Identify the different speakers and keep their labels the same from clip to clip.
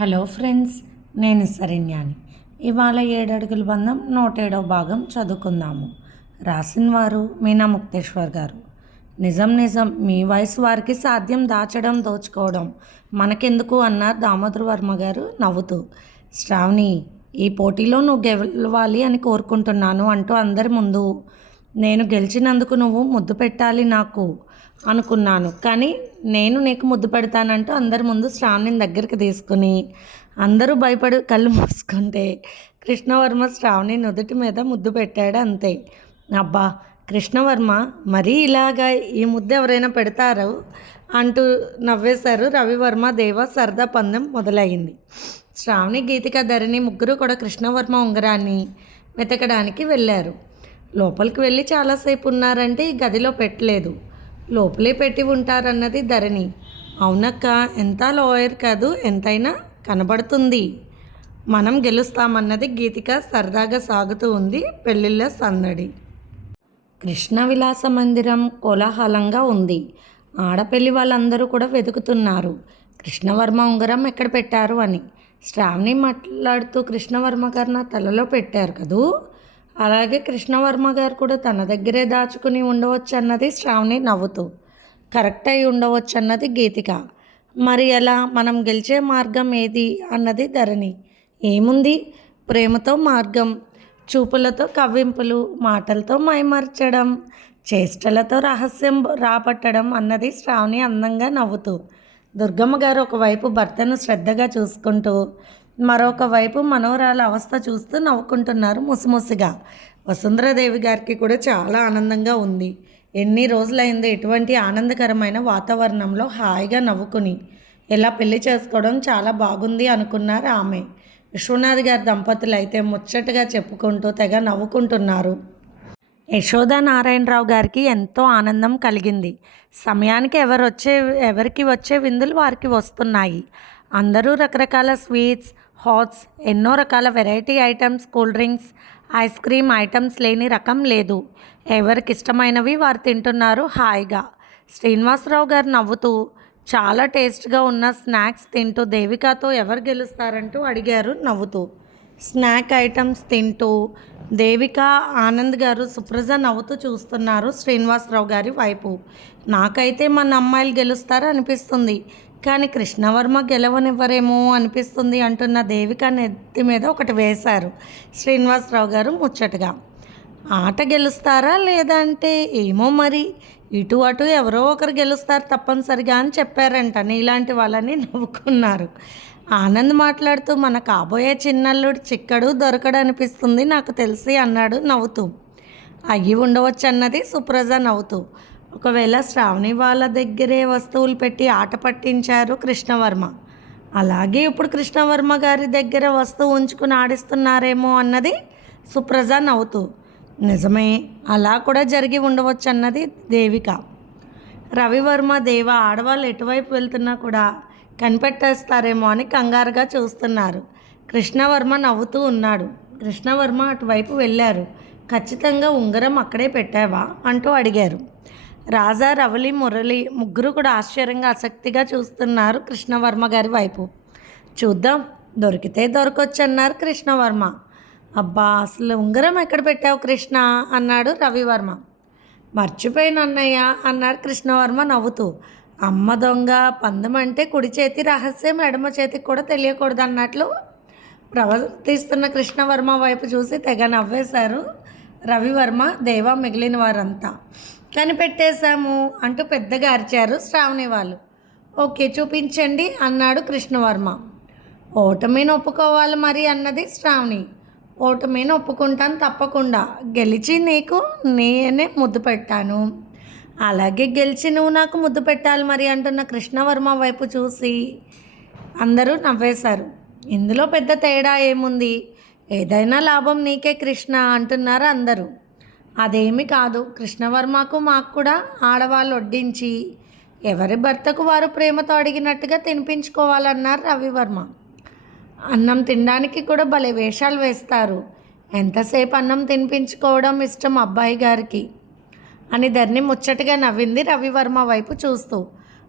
Speaker 1: Hello friends నేను శరణ్యాని ఇవాళ ఏడడుగుల బంధం నూటేడవ భాగం చదువుకుందాము. రాసిన వారు మీనా ముక్తేశ్వర్ గారు. నిజం నిజం మీ వయసు వారికి సాధ్యం దాచడం దోచుకోవడం మనకెందుకు అన్నారు దామోదర్ వర్మ గారు నవ్వుతూ. శ్రావణి ఈ పోటీలో నువ్వు గెలవాలి అని కోరుకుంటున్నాను అంటూ అందరి ముందు నేను గెలిచినందుకు నువ్వు ముద్దు పెట్టాలి నాకు అనుకున్నాను. కానీ నేను నీకు ముద్దు పెడతానంటూ అందరి ముందు శ్రావణిని దగ్గరికి తీసుకుని అందరూ భయపడి కళ్ళు మూసుకుంటే కృష్ణవర్మ శ్రావణి నుదుటి మీద ముద్దు పెట్టాడు అంతే. అబ్బా కృష్ణవర్మ మరీ ఇలాగా ఈ ముద్దు ఎవరైనా పెడతారు అంటూ నవ్వేశారు రవివర్మ దేవ సరదా పందెం మొదలైంది. శ్రావణి గీతిక ధరణి ముగ్గురు కూడా కృష్ణవర్మ ఉంగరాన్ని వెతకడానికి వెళ్ళారు. లోపలికి వెళ్ళి చాలాసేపు ఉన్నారంటే ఈ గదిలో పెట్టలేదు. లోపలే పెట్టి ఉంటారన్నది ధరణి. అవునక్క ఎంత లాయర్ కాదు ఎంతైనా కనబడుతుంది. మనం గెలుస్తామన్నది గీతిక సరదాగా సాగుతూ ఉంది పెళ్ళిళ్ళ సందడి. కృష్ణ విలాస మందిరం కోలాహలంగా ఉంది. ఆడపెళ్ళి వాళ్ళందరూ కూడా వెతుకుతున్నారు. కృష్ణవర్మ ఉంగరం ఎక్కడ పెట్టారు అని. శ్రావణి మాట్లాడుతూ కృష్ణవర్మ గారు నా తలలో పెట్టారు కదూ? అలాగే కృష్ణవర్మ గారు కూడా తన దగ్గరే దాచుకుని ఉండవచ్చు అన్నది శ్రావణి నవ్వుతూ కరెక్ట్ అయి ఉండవచ్చు అన్నది గీతిక. మరి ఎలా? మనం గెలిచే మార్గం ఏది? అన్నది ధరణి. ఏముంది? ప్రేమతో మార్గం చూపులతో కవ్వింపులు మాటలతో మైమర్చడం చేష్టలతో రహస్యం రాబట్టడం అన్నది శ్రావణి అందంగా నవ్వుతూ దుర్గమ్మ గారు ఒకవైపు భర్తను శ్రద్ధగా చూసుకుంటూ మరొక వైపు మనోరాల అవస్థ చూస్తూ నవ్వుకుంటున్నారు ముసిముసిగా. వసుంధరాదేవి గారికి కూడా చాలా ఆనందంగా ఉంది. ఎన్ని రోజులైందో ఎటువంటి ఆనందకరమైన వాతావరణంలో హాయిగా నవ్వుకుని ఇలా పెళ్ళి చేసుకోవడం చాలా బాగుంది అనుకున్నారు ఆమె. విశ్వనాథ్ గారి దంపతులు అయితే ముచ్చటగా చెప్పుకుంటూ తెగ నవ్వుకుంటున్నారు. యశోద నారాయణరావు గారికి ఎంతో ఆనందం కలిగింది. సమయానికి ఎవరు వచ్చే ఎవరికి వచ్చే విందులు వారికి వస్తున్నాయి. అందరూ రకరకాల స్వీట్స్ హాట్స్ ఎన్నో రకాల variety items cool drinks ice cream items లేని రకం లేదు. ఎవరికి ఇష్టమైనవి వారు తింటున్నారు హాయిగా. శ్రీనివాసరావు గారు నవ్వుతూ చాలా టేస్ట్గా ఉన్న స్నాక్స్ తింటూ దేవికాతో ఎవరు గెలుస్తారంటూ అడిగారు నవ్వుతూ. స్నాక్ ఐటమ్స్ తింటూ దేవిక ఆనంద్ గారు సుప్రజ నవ్వుతూ చూస్తున్నారు శ్రీనివాసరావు గారి వైపు. నాకైతే మన అమ్మాయిలు గెలుస్తారనిపిస్తుంది. కానీ కృష్ణవర్మ గెలవనివ్వరేమో అనిపిస్తుంది అంటున్న దేవిక నెత్తి మీద ఒకటి వేశారు శ్రీనివాసరావు గారు ముచ్చటగా. ఆట గెలుస్తారా లేదంటే ఏమో మరి. ఇటు అటు ఎవరో ఒకరు గెలుస్తారు తప్పనిసరిగా అని చెప్పారంట. నీలాంటి వాళ్ళని నవ్వుకున్నారు. ఆనంద్ మాట్లాడుతూ మన కాబోయే చిన్నల్లుడు చిక్కడు దొరకడు అనిపిస్తుంది నాకు తెలిసి అన్నాడు నవ్వుతూ. అయ్యి ఉండవచ్చు అన్నది సుప్రజ నవ్వుతూ. ఒకవేళ శ్రావణి వాళ్ళ దగ్గరే వస్తువులు పెట్టి ఆట పట్టించారు కృష్ణవర్మ. అలాగే ఇప్పుడు కృష్ణవర్మ గారి దగ్గర వస్తువు ఉంచుకుని ఆడిస్తున్నారేమో అన్నది సుప్రజ నవ్వుతూ నిజమే అలా కూడా జరిగి ఉండవచ్చు అన్నది దేవిక. రవివర్మ దేవ ఆడవాళ్ళు ఎటువైపు వెళ్తున్నా కూడా కనిపెట్టేస్తారేమో అని కంగారుగా చూస్తున్నారు. కృష్ణవర్మ నవ్వుతూ ఉన్నాడు. కృష్ణవర్మ అటువైపు వెళ్ళారు. ఖచ్చితంగా ఉంగరం అక్కడే పెట్టావా? అంటూ అడిగారు. రాజా రవలి మురళి ముగ్గురు కూడా ఆశ్చర్యంగా ఆసక్తిగా చూస్తున్నారు కృష్ణవర్మ గారి వైపు. చూద్దాం. దొరికితే దొరకొచ్చు అన్నారు కృష్ణవర్మ. అబ్బా అసలు ఉంగరం ఎక్కడ పెట్టావు కృష్ణ? అన్నాడు రవివర్మ. మర్చిపోయిన అన్నయ్య అన్నాడు కృష్ణవర్మ నవ్వుతూ. అమ్మ దొంగ పందెం అంటే కుడి చేతి రహస్యం ఎడమ చేతికి కూడా తెలియకూడదు అన్నట్లు ప్రవర్తిస్తున్న కృష్ణవర్మ వైపు చూసి తెగ నవ్వేశారు రవివర్మ దేవ మిగిలిన వారంతా. కనిపెట్టేశాము అంటూ పెద్దగా అరిచారు శ్రావణి వాళ్ళు. ఓకే చూపించండి అన్నాడు కృష్ణవర్మ. ఓటమిని ఒప్పుకోవాలి మరి అన్నది శ్రావణి. ఓటమిని ఒప్పుకుంటాను తప్పకుండా. గెలిచి నీకు నేనే ముద్దు పెట్టాను. అలాగే గెలిచి నువ్వు నాకు ముద్దు పెట్టాలి మరి అంటున్న కృష్ణవర్మ వైపు చూసి అందరూ నవ్వేశారు. ఇందులో పెద్ద తేడా ఏముంది? ఏదైనా లాభం నీకే కృష్ణ అంటున్నారు అందరూ. అదేమి కాదు. కృష్ణవర్మకు మాకు కూడా ఆడవాళ్ళు వడ్డించి ఎవరి భర్తకు వారు ప్రేమతో అడిగినట్టుగా తినిపించుకోవాలన్నారు రవివర్మ. అన్నం తినడానికి కూడా భలే వేషాలు వేస్తారు. ఎంతసేపు అన్నం తినిపించుకోవడం ఇష్టం అబ్బాయి గారికి? అని దర్ని ముచ్చటగా నవ్వింది రవివర్మ వైపు చూస్తూ.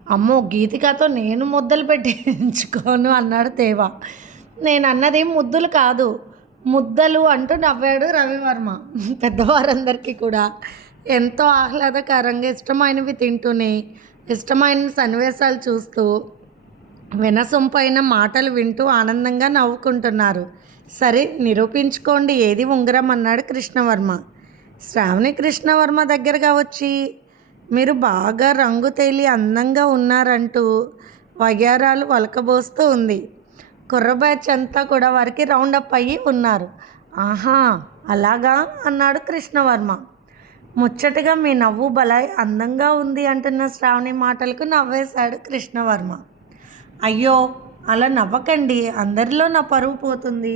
Speaker 1: అమ్మో గీతికతో నేను ముద్దలు పెట్టించుకోను అన్నాడు దేవా నేను అన్నది ముద్దులు కాదు. ముద్దలు అంటూ నవ్వాడు రవివర్మ. పెద్దవారందరికీ కూడా ఎంతో ఆహ్లాదకరంగా ఇష్టమైనవి తింటూనే ఇష్టమైన సన్నివేశాలు చూస్తూ వినసొంపైన మాటలు వింటూ ఆనందంగా నవ్వుకుంటున్నారు. సరే నిరూపించుకోండి ఏది ఉంగరం అన్నాడు కృష్ణవర్మ. శ్రావణి కృష్ణవర్మ దగ్గరగా వచ్చి మీరు బాగా రంగు తేలి అందంగా ఉన్నారంటూ వయ్యారాలు వలకబోస్తూ ఉంది. కుర్ర బ్యాచ్ అంతా కూడా వారికి రౌండప్ అయ్యి ఉన్నారు. ఆహా అలాగా? అన్నాడు కృష్ణవర్మ. ముచ్చటగా మీ నవ్వు బల అందంగా ఉంది అంటున్న శ్రావణి మాటలకు నవ్వేశాడు కృష్ణవర్మ. అయ్యో అలా నవ్వకండి. అందరిలో నా పరువు పోతుంది.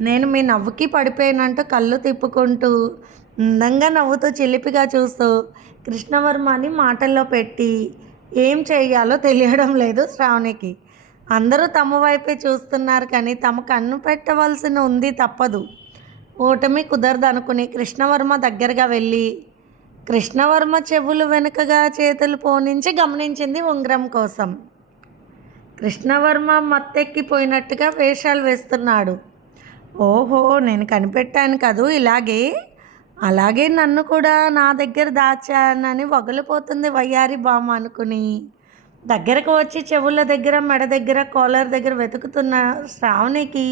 Speaker 1: నేను మీ నవ్వుకి పడిపోయినంటూ కళ్ళు తిప్పుకుంటూ అందంగా నవ్వుతూ చిలిపిగా చూస్తూ కృష్ణవర్మని మాటల్లో పెట్టి ఏం చేయాలో తెలియడం లేదు శ్రావణికి. అందరూ తమ వైపే చూస్తున్నారు కానీ తమ కన్ను పెట్టవలసిన ఉంది తప్పదు. ఓటమి కుదరదు అనుకుని కృష్ణవర్మ దగ్గరగా వెళ్ళి కృష్ణవర్మ చెవులు వెనుకగా చేతులు పోనించి గమనించింది ఉంగరం కోసం. కృష్ణవర్మ మత్తెక్కిపోయినట్టుగా వేషాలు వేస్తున్నాడు. ఓహో నేను కనిపెట్టాను కదూ ఇలాగే? అలాగే నన్ను కూడా నా దగ్గర దాచానని వగలిపోతుంది వయ్యారి బామ్మ అనుకుని దగ్గరకు వచ్చి చెవుల దగ్గర మెడ దగ్గర కాలర్ దగ్గర వెతుకుతున్న శ్రావణికి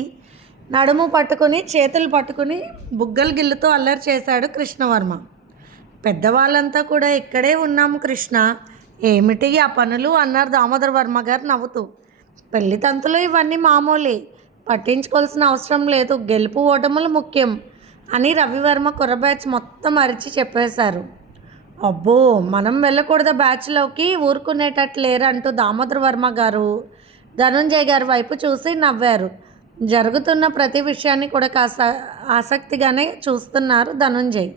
Speaker 1: నడుము పట్టుకుని చేతులు పట్టుకుని బుగ్గలు గిల్లుతో అల్లరి చేశాడు కృష్ణవర్మ. పెద్దవాళ్ళంతా కూడా ఇక్కడే ఉన్నాము కృష్ణ ఏమిటి ఆ పనులు? అన్నారు దామోదర్ వర్మ గారు నవ్వుతూ. పెళ్ళి తంతులు ఇవన్నీ మామూలే పట్టించుకోవాల్సిన అవసరం లేదు గెలుపు ఓటములు ముఖ్యం అని రవివర్మ కుర్ర బ్యాచ్ మొత్తం అరిచి చెప్పేశారు. అబ్బో మనం వెళ్ళకూడదు బ్యాచ్లోకి ఊరుకునేటట్లేరు అంటూ దామోదర్ వర్మ గారు ధనుంజయ్ గారి వైపు చూసి నవ్వారు. జరుగుతున్న ప్రతి విషయాన్ని కూడా కాస్త ఆసక్తిగానే చూస్తున్నారు ధనుంజయ్.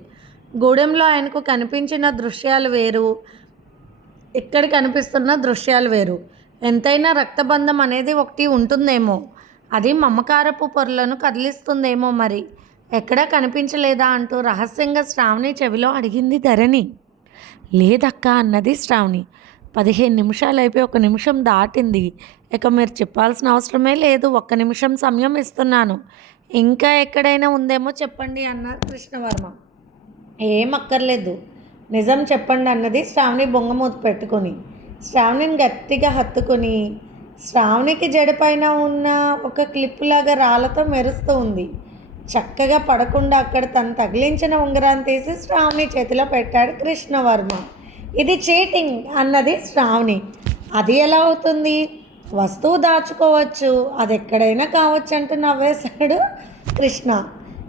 Speaker 1: గూడెంలో ఆయనకు కనిపించిన దృశ్యాలు వేరు ఇక్కడ కనిపిస్తున్న దృశ్యాలు వేరు. ఎంతైనా రక్తబంధం అనేది ఒకటి ఉంటుందేమో అది మమకారపు పొరలను కదిలిస్తుందేమో మరి. ఎక్కడా కనిపించలేదా అంటూ రహస్యంగా శ్రావణి చెవిలో అడిగింది ధరణి. లేదక్క అన్నది శ్రావణి. పదిహేను నిమిషాలు అయిపోయి ఒక నిమిషం దాటింది. ఇక మీరు చెప్పాల్సిన అవసరమే లేదు. ఒక్క నిమిషం సమయం ఇస్తున్నాను. ఇంకా ఎక్కడైనా ఉందేమో చెప్పండి అన్నారు కృష్ణవర్మ. ఏం అక్కర్లేదు నిజం చెప్పండి అన్నది శ్రావణి బొంగమూత పెట్టుకొని శ్రావణిని గట్టిగా హత్తుకొని శ్రావణికి జడపైన ఉన్న ఒక క్లిప్ లాగా రాళ్ళతో మెరుస్తూ ఉంది. చక్కగా పడకుండా అక్కడ తను తగిలించిన ఉంగరాన్ని తీసి శ్రావణి చేతిలో పెట్టాడు కృష్ణవర్మ. ఇది చీటింగ్ అన్నది శ్రావణి. అది ఎలా అవుతుంది? వస్తువు దాచుకోవచ్చు. అది ఎక్కడైనా కావచ్చు అంటూ నవ్వేశాడు కృష్ణ.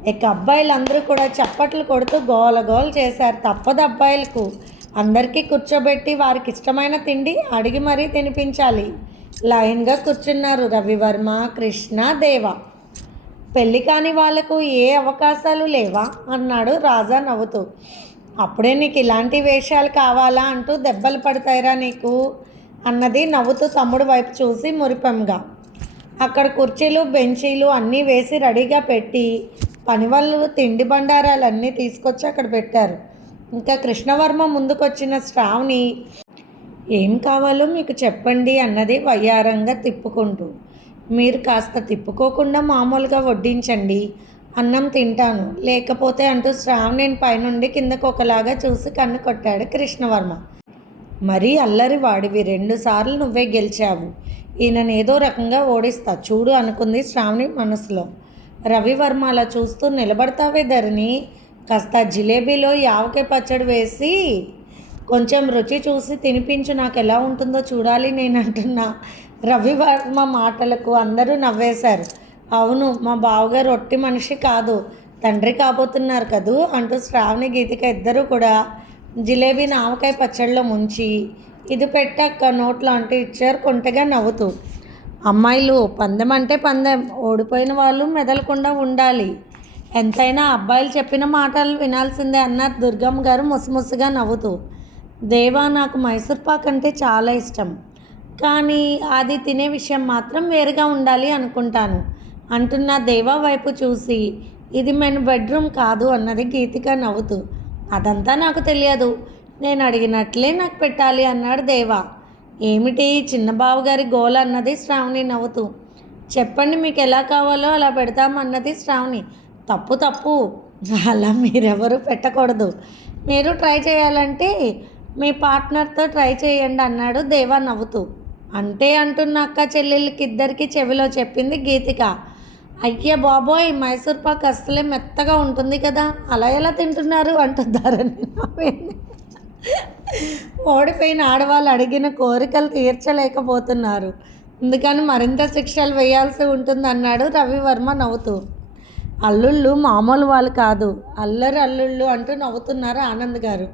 Speaker 1: ఇక అబ్బాయిలందరూ కూడా చప్పట్లు కొడుతూ గోల గోల చేశారు. తప్పదు అబ్బాయిలకు. అందరికీ కూర్చోబెట్టి వారికి ఇష్టమైన తిండి అడిగి మరీ తినిపించాలి. లైన్గా కూర్చున్నారు రవివర్మ కృష్ణ దేవ. పెళ్ళి కాని వాళ్ళకు ఏ అవకాశాలు లేవా? అన్నాడు రాజా నవ్వుతూ. అప్పుడే నీకు ఇలాంటి వేషాలు కావాలా అంటూ దెబ్బలు పడతాయిరా నీకు? అన్నది నవ్వుతూ తమ్ముడు వైపు చూసి మురిపంగా. అక్కడ కుర్చీలు బెంచీలు అన్నీ వేసి రెడీగా పెట్టి పని వాళ్ళు తిండి బండారాలన్నీ తీసుకొచ్చి అక్కడ పెట్టారు. ఇంకా కృష్ణవర్మ ముందుకొచ్చిన శ్రావణి ఏం కావాలో మీకు చెప్పండి అన్నది వయ్యారంగా తిప్పుకుంటూ. మీరు కాస్త తిప్పుకోకుండా మామూలుగా వడ్డించండి. అన్నం తింటాను. లేకపోతే అంటూ శ్రావణిని పైనుండి కిందకు ఒకలాగా చూసి కన్ను కొట్టాడు కృష్ణవర్మ. మరీ అల్లరి వాడివి. రెండుసార్లు నువ్వే గెలిచావు. ఈయననేదో ఏదో రకంగా ఓడిస్తా. చూడు అనుకుంది శ్రావణి మనసులో. రవివర్మ అలా చూస్తూ నిలబడతావే ధరణి. కాస్త జిలేబీలో యావకే పచ్చడి వేసి కొంచెం రుచి చూసి తినిపించు. నాకు ఎలా ఉంటుందో చూడాలి నేను అంటున్నా రవివర్మ మాటలకు అందరూ నవ్వేశారు. అవును మా బావగారు ఒట్టి మనిషి కాదు. తండ్రి కాబోతున్నారు కదూ? అంటూ శ్రావణి గీతిక ఇద్దరు కూడా జిలేబీ ఆవకాయ పచ్చడిలో ముంచి ఇది పెట్టక్క నోట్లో అంటూ ఇచ్చారు కొంటగా నవ్వుతూ. అమ్మాయిలు పందెం అంటే పందెం. ఓడిపోయిన వాళ్ళు మెదలకుండా ఉండాలి. ఎంతైనా అబ్బాయిలు చెప్పిన మాటలు వినాల్సిందే అన్నారు దుర్గమ్మ గారు ముసిముసిగా నవ్వుతూ. దేవా నాకు మైసూర్ పాక్ అంటే చాలా ఇష్టం. కానీ అది తినే విషయం మాత్రం వేరుగా ఉండాలి అనుకుంటాను. అంటున్న దేవా వైపు చూసి ఇది మన బెడ్రూమ్ కాదు అన్నది గీతిక నవ్వుతూ అదంతా నాకు తెలియదు. నేను అడిగినట్లే నాకు పెట్టాలి అన్నాడు దేవా. ఏమిటి చిన్న గారి గోల్ అన్నది శ్రావణి నవ్వుతూ చెప్పండి మీకు ఎలా కావాలో అలా పెడతామన్నది శ్రావణి. తప్పు తప్పు అలా మీరెవరూ పెట్టకూడదు. మీరు ట్రై చేయాలంటే మీ పార్ట్నర్తో ట్రై చేయండి అన్నాడు దేవా నవ్వుతూ. అంటే అంటున్న అక్క చెల్లెళ్ళకి ఇద్దరికి చెవిలో చెప్పింది గీతిక. అయ్యే బాబోయ్ మైసూర్ పాక్ అస్సలే మెత్తగా ఉంటుంది కదా అలా ఎలా తింటున్నారు అంటున్నారని నవ్వింది. ఓడిపోయిన ఆడవాళ్ళు అడిగిన కోరికలు తీర్చలేకపోతున్నారు. అందుకని మరింత శిక్షలు వేయాల్సి ఉంటుంది అన్నాడు రవివర్మ నవ్వుతూ. అల్లుళ్ళు మామూలు వాళ్ళు కాదు అల్లరి అల్లుళ్ళు అంటూ నవ్వుతున్నారు ఆనంద్ గారు.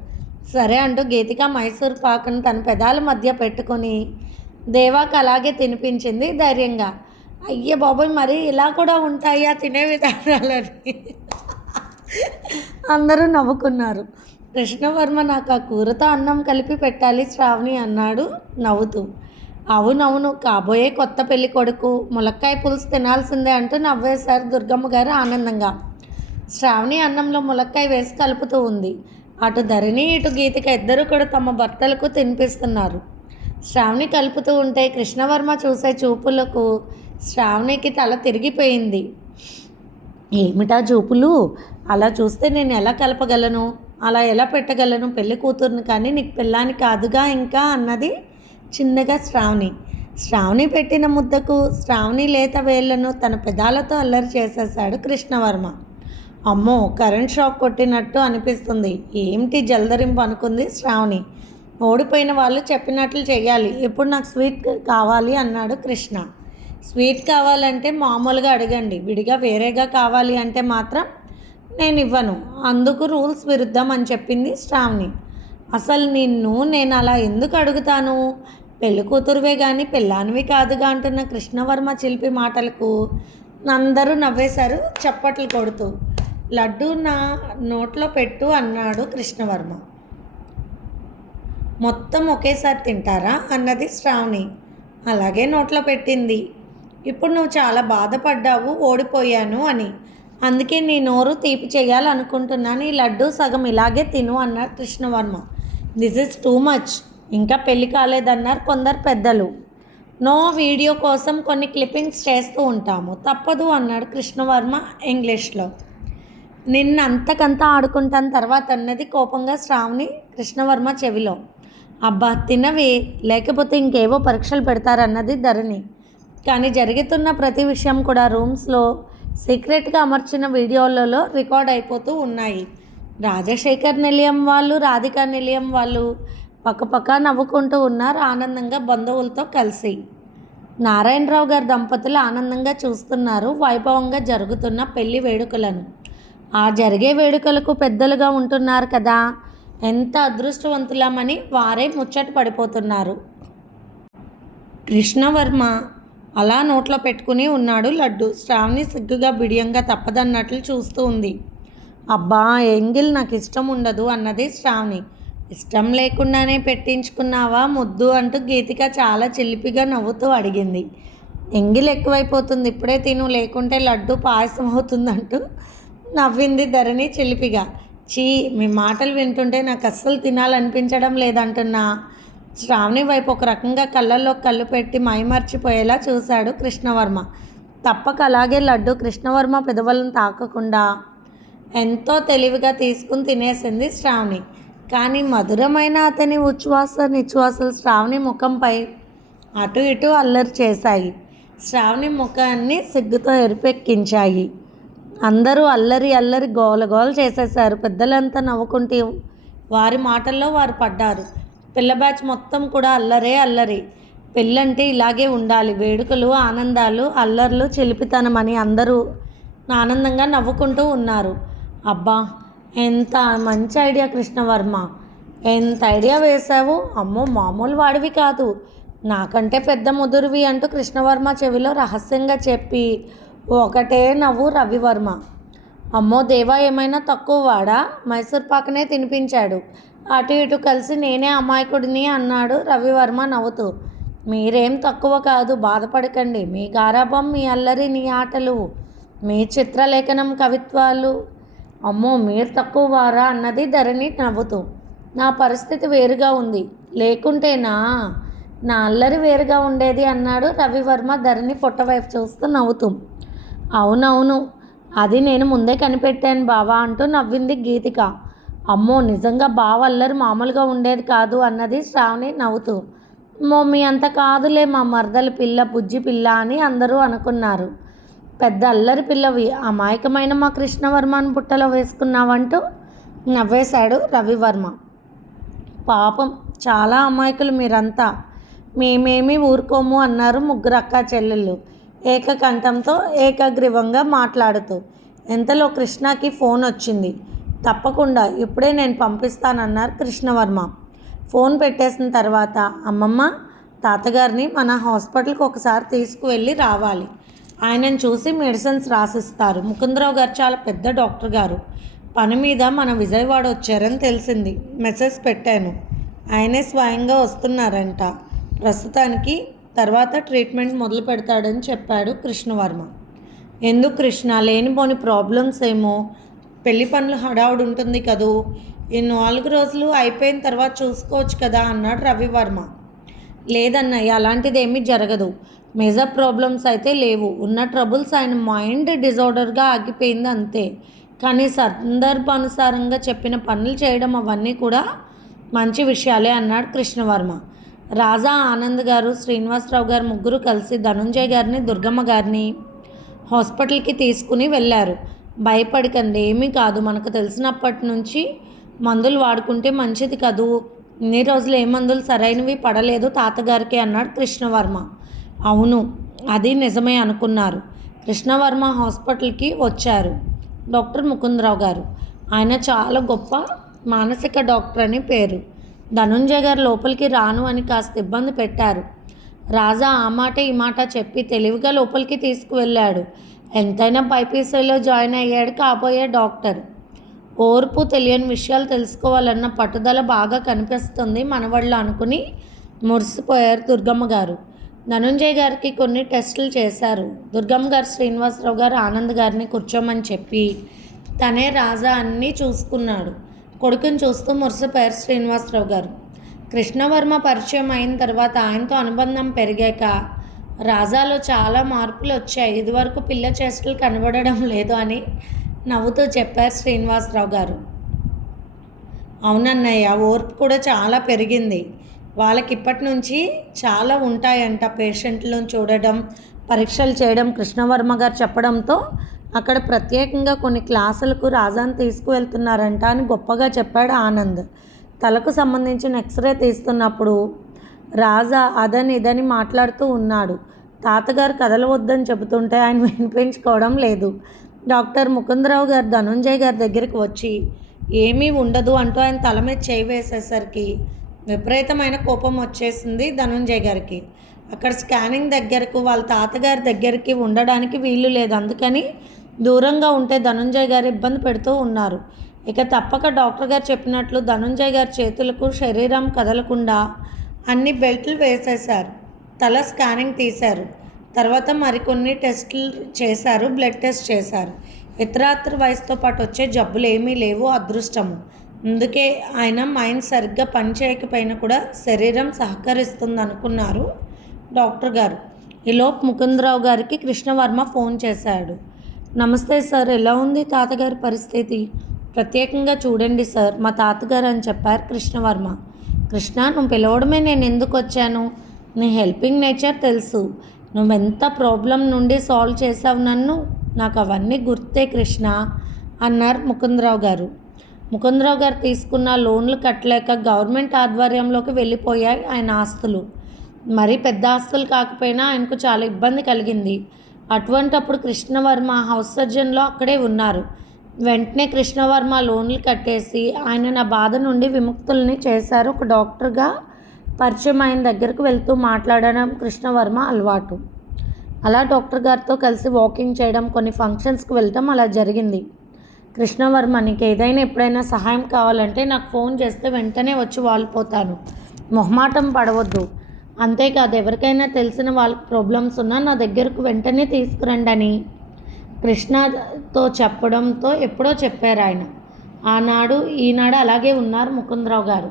Speaker 1: సరే అంటూ గీతిక మైసూర్ పాకును తన పెదాల మధ్య పెట్టుకొని దేవాకి అలాగే తినిపించింది ధైర్యంగా. అయ్యే బాబోయ్ మరి ఇలా కూడా ఉంటాయా తినే విధానాలని? అందరూ నవ్వుకున్నారు. కృష్ణవర్మ నాకు ఆ కూరతో అన్నం కలిపి పెట్టాలి శ్రావణి అన్నాడు నవ్వుతూ. అవునవును కాబోయే కొత్త పెళ్ళి కొడుకు ములక్కాయ పులుసు తినాల్సిందే అంటూ నవ్వేశారు దుర్గమ్మ గారు ఆనందంగా. శ్రావణి అన్నంలో ములక్కాయ వేసి కలుపుతూ ఉంది. అటు ధరణి ఇటు గీతిక ఇద్దరు కూడా తమ భర్తలకు తినిపిస్తున్నారు. శ్రావణి కలుపుతూ ఉంటే కృష్ణవర్మ చూసే చూపులకు శ్రావణికి తల తిరిగిపోయింది. ఏమిటా చూపులు? అలా చూస్తే నేను ఎలా కలపగలను? అలా ఎలా పెట్టగలను పెళ్ళి కూతుర్ని కానీ నీకు పిల్లాని కాదుగా ఇంకా అన్నది చిన్నగా శ్రావణి. శ్రావణి పెట్టిన ముద్దకు శ్రావణి లేత వేళ్ళను తన పెదాలతో అల్లరి చేసేశాడు కృష్ణవర్మ. అమ్మో కరెంట్ షాక్ కొట్టినట్టు అనిపిస్తుంది. ఏమిటి జలదరింపు అనుకుంది శ్రావణి. ఓడిపోయిన వాళ్ళు చెప్పినట్లు చేయాలి ఇప్పుడు నాకు స్వీట్ కావాలి అన్నాడు కృష్ణ. స్వీట్ కావాలంటే మామూలుగా అడగండి. విడిగా వేరేగా కావాలి అంటే మాత్రం నేను ఇవ్వను. అందుకు రూల్స్ విరుద్ధం అని చెప్పింది శ్రావణి. అసలు నిన్ను నేను అలా ఎందుకు అడుగుతాను? పెళ్ళి కూతురువే కానీ పెళ్ళానివి కాదుగా అంటున్న కృష్ణవర్మ చిలిపి మాటలకు అందరూ నవ్వేశారు చప్పట్లు కొడుతూ. లడ్డు నా నోట్లో పెట్టు అన్నాడు కృష్ణవర్మ. మొత్తం ఒకేసారి తింటారా? అన్నది శ్రావణి. అలాగే నోట్లో పెట్టింది. ఇప్పుడు నువ్వు చాలా బాధపడ్డావు ఓడిపోయాను అని. అందుకే నీ నోరు తీపి చేయాలనుకుంటున్నాను ఈ లడ్డు సగం ఇలాగే తిను అన్నారు Krishna Varma. This is too much ఇంకా పెళ్ళి కాలేదన్నారు కొందరు పెద్దలు. నో వీడియో కోసం కొన్ని క్లిప్పింగ్స్ చేస్తూ ఉంటాము. తప్పదు అన్నాడు కృష్ణవర్మ ఇంగ్లీష్లో. నిన్న అంతకంతా ఆడుకుంటాను తర్వాత అన్నది కోపంగా శ్రావణి కృష్ణవర్మ చెవిలో. అబ్బా తినవి. లేకపోతే ఇంకేవో పరీక్షలు పెడతారన్నది ధరణి. కానీ జరుగుతున్న ప్రతి విషయం కూడా రూమ్స్లో సీక్రెట్గా అమర్చిన వీడియోలలో రికార్డ్ అయిపోతూ ఉన్నాయి. రాజశేఖర్ నిలయం వాళ్ళు రాధికా నిలయం వాళ్ళు పక్కపక్క నవ్వుకుంటూ ఉన్నారు ఆనందంగా బంధువులతో కలిసి. నారాయణరావు గారి దంపతులు ఆనందంగా చూస్తున్నారు. వైభవంగా జరుగుతున్న పెళ్ళి వేడుకలను. ఆ జరిగే వేడుకలకు పెద్దలుగా ఉంటున్నారు కదా. ఎంత అదృష్టవంతులమని వారే ముచ్చట పడిపోతున్నారు. కృష్ణవర్మ అలా నోట్లో పెట్టుకుని ఉన్నాడు లడ్డు. శ్రావణి సిగ్గుగా బిడియంగా తప్పదన్నట్లు చూస్తూ ఉంది. అబ్బా ఎంగిల్ నాకు ఇష్టం ఉండదు అన్నది శ్రావణి. ఇష్టం లేకుండానే పెట్టించుకున్నావా ముద్దు అంటూ గీతిక చాలా చిలిపిగా నవ్వుతూ అడిగింది. ఎంగిల్ ఎక్కువైపోతుంది ఇప్పుడే తిను లేకుంటే లడ్డు పాయసం అవుతుందంటూ నవ్వింది ధరణి చిలిపిగా. చీ మీ మాటలు వింటుంటే నాకు అస్సలు తినాలనిపించడం లేదంటున్నా. శ్రావణి వైపు ఒక రకంగా కళ్ళల్లో కళ్ళు పెట్టి మైమర్చిపోయేలా చూశాడు కృష్ణవర్మ. తప్పక అలాగే లడ్డు కృష్ణవర్మ పెదవులను తాకకుండా ఎంతో తెలివిగా తీసుకుని తినేసింది శ్రావణి. కానీ మధురమైన అతని ఉచ్ఛ్వాస నిశ్వాసలు శ్రావణి ముఖంపై అటు ఇటు అల్లరి చేశాయి. శ్రావణి ముఖాన్ని సిగ్గుతో ఎరిపెక్కించాయి. అందరూ అల్లరి అల్లరి గోల గోల చేసేశారు పెద్దలంతా నవ్వుకుంటూ వారి మాటల్లో వారు పడ్డారు. పిల్ల బ్యాచ్ మొత్తం కూడా అల్లరే అల్లరి. పెళ్ళంటే ఇలాగే ఉండాలి. వేడుకలు ఆనందాలు అల్లర్లు చెలిపితనం అని అందరూ ఆనందంగా నవ్వుకుంటూ ఉన్నారు. అబ్బా ఎంత మంచి ఐడియా కృష్ణవర్మ. ఎంత ఐడియా వేశావు. అమ్మో మామూలు వాడివి కాదు. నాకంటే పెద్ద ముదురువి అంటూ కృష్ణవర్మ చెవిలో రహస్యంగా చెప్పి ఒకటే నవ్వు రవివర్మ. అమ్మో దేవా ఏమైనా తక్కువ వాడా మైసూర్ పాకనే తినిపించాడు. అటు ఇటు కలిసి నేనే అమాయకుడిని అన్నాడు రవివర్మ నవ్వుతూ. మీరేం తక్కువ కాదు బాధపడకండి. మీ గారాభం మీ అల్లరి నీ ఆటలు మీ చిత్రలేఖనం కవిత్వాలు. అమ్మో మీరు తక్కువ వారా అన్నది ధరణి నవ్వుతూ. నా పరిస్థితి వేరుగా ఉంది. లేకుంటేనా? నా అల్లరి వేరుగా ఉండేది అన్నాడు రవివర్మ ధరణి పొట్టవైపు చూస్తూ నవ్వుతూ. అవునవును. అది నేను ముందే కనిపెట్టాను బావా అంటూ నవ్వింది గీతిక. అమ్మో నిజంగా బావ అల్లరి మామూలుగా ఉండేది కాదు అన్నది శ్రావణి నవ్వుతూ. మమ్మీ అంత కాదులే మా మరదల పిల్ల బుజ్జి పిల్ల అని అందరూ అనుకున్నారు. పెద్ద అల్లరి పిల్లవి అమాయకమైన మా కృష్ణవర్మను బుట్టలో వేసుకున్నావంటూ? నవ్వేశాడు రవివర్మ. పాపం చాలా అమాయకులు మీరంతా. మేమేమీ ఊరుకోము అన్నారు ముగ్గురు అక్క చెల్లెళ్ళు. ఏకకంఠంతో ఏకగ్రీవంగా మాట్లాడుతూ ఎంతలో కృష్ణకి ఫోన్ వచ్చింది? తప్పకుండా ఇప్పుడే నేను పంపిస్తానన్నారు కృష్ణవర్మ. ఫోన్ పెట్టేసిన తర్వాత అమ్మమ్మ తాతగారిని మన హాస్పిటల్కి ఒకసారి తీసుకువెళ్ళి రావాలి. ఆయనను చూసి మెడిసిన్స్ రాసిస్తారు. ముకుందరావు గారు చాలా పెద్ద డాక్టర్ గారు. పని మీద మన విజయవాడ వచ్చారని తెలిసింది. మెసేజ్ పెట్టాను. ఆయనే స్వయంగా వస్తున్నారంట. ప్రస్తుతానికి తర్వాత ట్రీట్మెంట్ మొదలు పెడతాడని చెప్పాడు కృష్ణవర్మ. ఎందుకు కృష్ణ? లేనిపోని ప్రాబ్లమ్స్ ఏమో? పెళ్ళి పనులు హడావుడి ఉంటుంది కదూ? ఈ నాలుగు రోజులు అయిపోయిన తర్వాత చూసుకోవచ్చు కదా అన్నాడు రవివర్మ. లేదన్నయ్య అలాంటిది ఏమీ జరగదు. మేజర్ ప్రాబ్లమ్స్ అయితే లేవు. ఉన్న ట్రబుల్స్ ఆయన మైండ్ డిజార్డర్గా ఆగిపోయింది అంతే. కానీ సందర్భానుసారంగా చెప్పిన పనులు చేయడం అవన్నీ కూడా మంచి విషయాలే అన్నాడు కృష్ణవర్మ. రాజా ఆనంద్ గారు శ్రీనివాసరావు గారు ముగ్గురు కలిసి ధనుంజయ్ గారిని దుర్గమ్మ గారిని హాస్పిటల్కి తీసుకుని వెళ్ళారు. భయపడకండి ఏమీ కాదు. మనకు తెలిసినప్పటి నుంచి మందులు వాడుకుంటే మంచిది కదూ? ఇన్ని రోజులు ఏ మందులు సరైనవి పడలేదు తాతగారికి అన్నాడు కృష్ణవర్మ. అవును అది నిజమే అనుకున్నారు. కృష్ణవర్మ హాస్పిటల్కి వచ్చారు. డాక్టర్ ముకుందరావు గారు. ఆయన చాలా గొప్ప మానసిక డాక్టర్ అని పేరు. ధనుంజయ్ గారు లోపలికి రాను అని కాస్త ఇబ్బంది పెట్టారు. రాజా ఆ మాట ఈ మాట చెప్పి తెలివిగా లోపలికి తీసుకువెళ్ళాడు. ఎంతైనా బైపీసీలో జాయిన్ అయ్యాడు కాబోయే డాక్టర్. ఓర్పు తెలియని విషయాలు తెలుసుకోవాలన్న పట్టుదల బాగా కనిపిస్తుంది మనవాళ్ళు అనుకుని మురిసిపోయారు దుర్గమ్మ గారు. ధనుంజయ్ గారికి కొన్ని టెస్టులు చేశారు. దుర్గమ్మ గారు శ్రీనివాసరావు గారు ఆనంద్ గారిని కూర్చోమని చెప్పి తనే రాజా అన్నీ చూసుకున్నాడు. కొడుకుని చూస్తూ మురిసిపోయారు శ్రీనివాసరావు గారు. కృష్ణవర్మ పరిచయం అయిన తర్వాత ఆయనతో అనుబంధం పెరిగాక రాజాలో చాలా మార్పులు వచ్చాయి. ఇదివరకు పిల్ల చేష్టలు కనబడడం లేదు అని నవ్వుతూ చెప్పారు శ్రీనివాసరావు గారు. అవునన్నయ్య ఓర్పు కూడా చాలా పెరిగింది. వాళ్ళకి ఇప్పటి నుంచి చాలా ఉంటాయంట. పేషెంట్లను చూడడం పరీక్షలు చేయడం కృష్ణవర్మ గారు చెప్పడంతో అక్కడ ప్రత్యేకంగా కొన్ని క్లాసులకు రాజాను తీసుకువెళ్తున్నారంట అని గొప్పగా చెప్పాడు ఆనంద్. తలకు సంబంధించిన ఎక్స్రే తీస్తున్నప్పుడు రాజా అదని ఇదని మాట్లాడుతూ ఉన్నాడు. తాతగారు కథలు వద్దని చెబుతుంటే ఆయన వినిపించుకోవడం లేదు. డాక్టర్ ముకుందరావు గారు ధనుంజయ్ గారి దగ్గరికి వచ్చి ఏమీ ఉండదు అంటూ ఆయన తల మీద చేయి వేసేసరికి విపరీతమైన కోపం వచ్చేసింది ధనుంజయ్ గారికి. అక్కడ స్కానింగ్ దగ్గరకు వాళ్ళ తాతగారి దగ్గరికి ఉండడానికి వీలు లేదు. అందుకని దూరంగా ఉంటే ధనుంజయ్ గారు ఇబ్బంది పెడుతూ ఉన్నారు. ఇక తప్పక డాక్టర్ గారు చెప్పినట్లు ధనుంజయ్ గారి చేతులకు శరీరం కదలకుండా అన్ని బెల్ట్లు వేసేశారు. తల స్కానింగ్ తీశారు. తర్వాత మరికొన్ని టెస్టులు చేశారు బ్లడ్ టెస్ట్ చేశారు. ఇతరాత్ర వయసుతో పాటు వచ్చే జబ్బులు ఏమీ లేవు అదృష్టము. అందుకే ఆయన మైండ్ సరిగ్గా పనిచేయకపోయినా కూడా శరీరం సహకరిస్తుంది అనుకున్నారు డాక్టర్ గారు. ఈలోపు ముకుందరావు గారికి కృష్ణవర్మ ఫోన్ చేశాడు. నమస్తే సార్ ఎలా ఉంది తాతగారి పరిస్థితి? ప్రత్యేకంగా చూడండి సార్ మా తాతగారు అని చెప్పారు కృష్ణవర్మ. కృష్ణ నువ్వు పిలవడమే నేను ఎందుకు వచ్చాను? నీ హెల్పింగ్ నేచర్ తెలుసు. నువ్వెంత ప్రాబ్లం నుండి సాల్వ్ చేసావు నన్ను? నాకు అవన్నీ గుర్తే కృష్ణ అన్నారు ముకుందరావు గారు. ముకుందరావు గారు తీసుకున్న లోన్లు కట్టలేక గవర్నమెంట్ ఆధ్వర్యంలోకి వెళ్ళిపోయాయి ఆయన ఆస్తులు. మరీ పెద్ద ఆస్తులు కాకపోయినా ఆయనకు చాలా ఇబ్బంది కలిగింది. అటువంటప్పుడు కృష్ణవర్మ హౌస్ సర్జన్లో అక్కడే ఉన్నారు. వెంటనే కృష్ణవర్మ లోన్లు కట్టేసి ఆయన నా బాధ నుండి విముక్తుల్ని చేశారు. ఒక డాక్టర్గా పరిచయం ఆయన దగ్గరకు వెళ్తూ మాట్లాడడం కృష్ణవర్మ అలవాటు. అలా డాక్టర్ గారితో కలిసి వాకింగ్ చేయడం కొన్ని ఫంక్షన్స్కి వెళ్ళటం అలా జరిగింది. కృష్ణవర్మ నీకు ఏదైనా ఎప్పుడైనా సహాయం కావాలంటే నాకు ఫోన్ చేస్తే వెంటనే వచ్చి వాలిపోతాను మొహమాటం పడవద్దు. అంతేకాదు ఎవరికైనా తెలిసిన వాళ్ళకి ప్రాబ్లమ్స్ ఉన్నా నా దగ్గరకు వెంటనే తీసుకురండి అని కృష్ణతో చెప్పడంతో ఎప్పుడో చెప్పారు ఆయన. ఆనాడు ఈనాడు అలాగే ఉన్నారు ముకుందరావు గారు.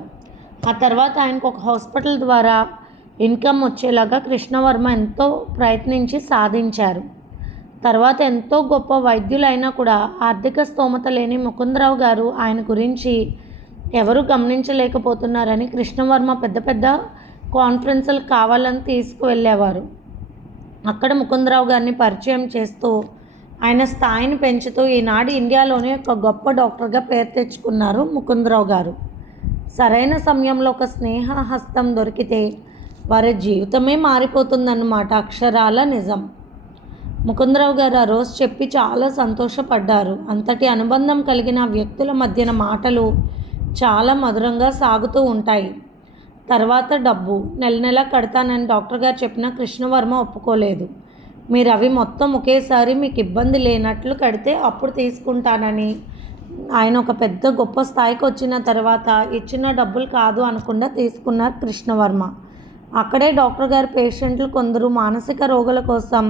Speaker 1: ఆ తర్వాత ఆయనకు ఒక హాస్పిటల్ ద్వారా ఇన్కమ్ వచ్చేలాగా కృష్ణవర్మ ఎంతో ప్రయత్నించి సాధించారు. తర్వాత ఎంతో గొప్ప వైద్యులైనా కూడా ఆర్థిక స్తోమత లేని ముకుందరావు గారు ఆయన గురించి ఎవరు గమనించలేకపోతున్నారని కృష్ణవర్మ పెద్ద పెద్ద కాన్ఫరెన్సులు కావాలని తీసుకువెళ్ళేవారు. అక్కడ ముకుందరావు గారిని పరిచయం చేస్తూ ఆయన స్థాయిని పెంచుతూ ఈనాడు ఇండియాలోనే ఒక గొప్ప డాక్టర్గా పేరు తెచ్చుకున్నారు ముకుందరావు గారు. సరైన సమయంలో ఒక స్నేహ హస్తం దొరికితే వారి జీవితమే మారిపోతుందన్నమాట. అక్షరాల నిజం. ముకుందరావు గారు ఆ రోజు చెప్పి చాలా సంతోషపడ్డారు. అంతటి అనుబంధం కలిగిన వ్యక్తుల మధ్యన మాటలు చాలా మధురంగా సాగుతూ ఉంటాయి. తర్వాత డబ్బు. నెల నెల కడతానని డాక్టర్ గారు చెప్పిన కృష్ణవర్మ ఒప్పుకోలేదు. మీరు అవి మొత్తం ఒకేసారి మీకు ఇబ్బంది లేనట్లు కడితే అప్పుడు తీసుకుంటానని. ఆయన ఒక పెద్ద గొప్ప స్థాయికి వచ్చిన తర్వాత ఇచ్చిన డబ్బులు కాదు అనకుండా తీసుకున్నారు కృష్ణవర్మ. అక్కడే డాక్టర్ గారు పేషెంట్లు కొందరు మానసిక రోగుల కోసం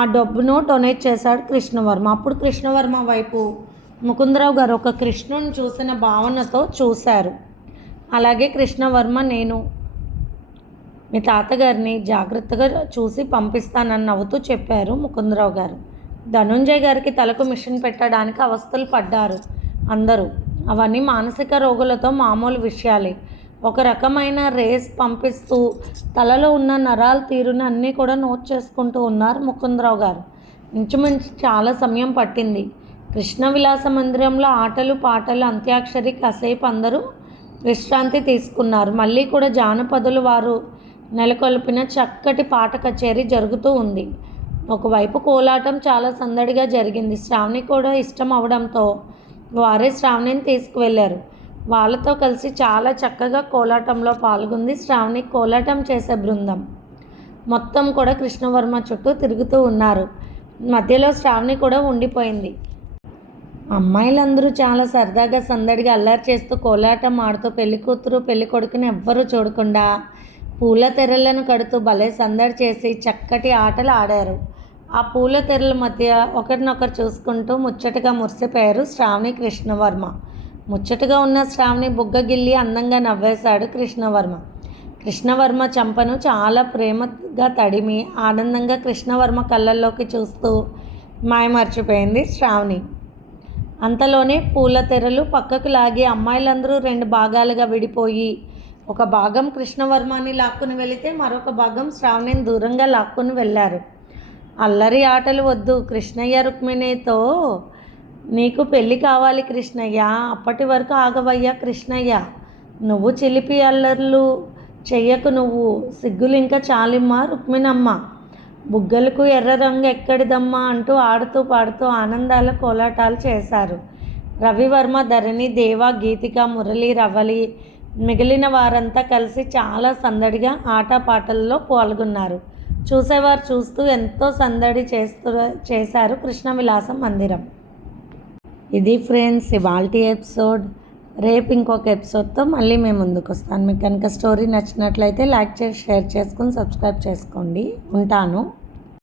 Speaker 1: ఆ డబ్బును డొనేట్ చేశాడు కృష్ణవర్మ. అప్పుడు కృష్ణవర్మ వైపు ముకుందరావు గారు ఒక కృష్ణుని చూసిన భావనతో చూశారు. అలాగే కృష్ణవర్మ నేను మీ తాతగారిని జాగ్రత్తగా చూసి పంపిస్తానని నవ్వుతూ చెప్పారు ముకుందరావు గారు. ధనుంజయ్ గారికి తలకు మిషన్ పెట్టడానికి అవస్థలు పడ్డారు అందరూ. అవన్నీ మానసిక రోగులతో మామూలు విషయాలే. ఒక రకమైన రేస్ పంపిస్తూ తలలో ఉన్న నరాల తీరుని అన్నీ కూడా నోట్ చేసుకుంటూ ఉన్నారు ముకుందరావు గారు. ఇంచుమించు చాలా సమయం పట్టింది. కృష్ణ విలాస మందిరంలో ఆటలు పాటలు అంత్యాక్షరి కాసేపు అందరూ విశ్రాంతి తీసుకున్నారు. మళ్ళీ కూడా జానపదులు వారు నెలకొల్పిన చక్కటి పాట కచేరీ జరుగుతూ ఉంది. ఒకవైపు కోలాటం చాలా సందడిగా జరిగింది. శ్రావణి కూడా ఇష్టం అవడంతో వారే శ్రావణిని తీసుకువెళ్ళారు వాళ్ళతో కలిసి చాలా చక్కగా కోలాటంలో పాల్గొంది శ్రావణి కోలాటం చేసే బృందం. మొత్తం కూడా కృష్ణవర్మ చుట్టూ తిరుగుతూ ఉన్నారు. మధ్యలో శ్రావణి కూడా ఉండిపోయింది. అమ్మాయిలందరూ చాలా సరదాగా సందడిగా అల్లరి చేస్తూ కోలాటం ఆడుతూ పెళ్ళి కూతురు పెళ్ళి కొడుకుని ఎవ్వరూ చూడకుండా పూల తెరలను కడుతూ భలే సందడి చేసి చక్కటి ఆటలు ఆడారు. ఆ పూల తెరల మధ్య ఒకరినొకరు చూసుకుంటూ ముచ్చటగా మురిసిపోయారు శ్రావణి కృష్ణవర్మ. ముచ్చటగా ఉన్న శ్రావణి బుగ్గగిల్లి అందంగా నవ్వేశాడు కృష్ణవర్మ. కృష్ణవర్మ చంపను చాలా ప్రేమగా తడిమి ఆనందంగా కృష్ణవర్మ కళ్ళల్లోకి చూస్తూ మాయమర్చిపోయింది శ్రావణి. అంతలోనే పూల తెరలు పక్కకు లాగి అమ్మాయిలందరూ రెండు భాగాలుగా విడిపోయి ఒక భాగం కృష్ణవర్మని లాక్కుని వెళితే మరొక భాగం శ్రావణిని దూరంగా లాక్కుని వెళ్ళారు అల్లరి ఆటలు వద్దు కృష్ణయ్య రుక్మిణితో నీకు పెళ్ళి కావాలి కృష్ణయ్య అప్పటి వరకు ఆగవయ్యా కృష్ణయ్య. నువ్వు చిలిపి అల్లర్లు చెయ్యకు నువ్వు సిగ్గులు ఇంకా చాలిమ్మ రుక్మిణమ్మ. బుగ్గలకు ఎర్ర రంగు ఎక్కడిదమ్మా అంటూ ఆడుతూ పాడుతూ ఆనందాల కోలాటాలు చేశారు. రవివర్మ ధరణి దేవ గీతిక మురళి రవలి మిగిలిన వారంతా కలిసి చాలా సందడిగా ఆటపాటల్లో పాల్గొన్నారు. చూసేవారు చూస్తూ ఎంతో సందడి చేస్తూ చేశారు కృష్ణ విలాసం మందిరం. ఇది ఫ్రెండ్స్ ఇవాల్టి ఎపిసోడ్. రేపు ఇంకొక ఎపిసోడ్తో మళ్ళీ మేము ముందుకు వస్తాను. మీకు కనుక స్టోరీ నచ్చినట్లయితే లైక్ చేసి షేర్ చేసుకుని సబ్స్క్రైబ్ చేసుకోండి. ఉంటాను.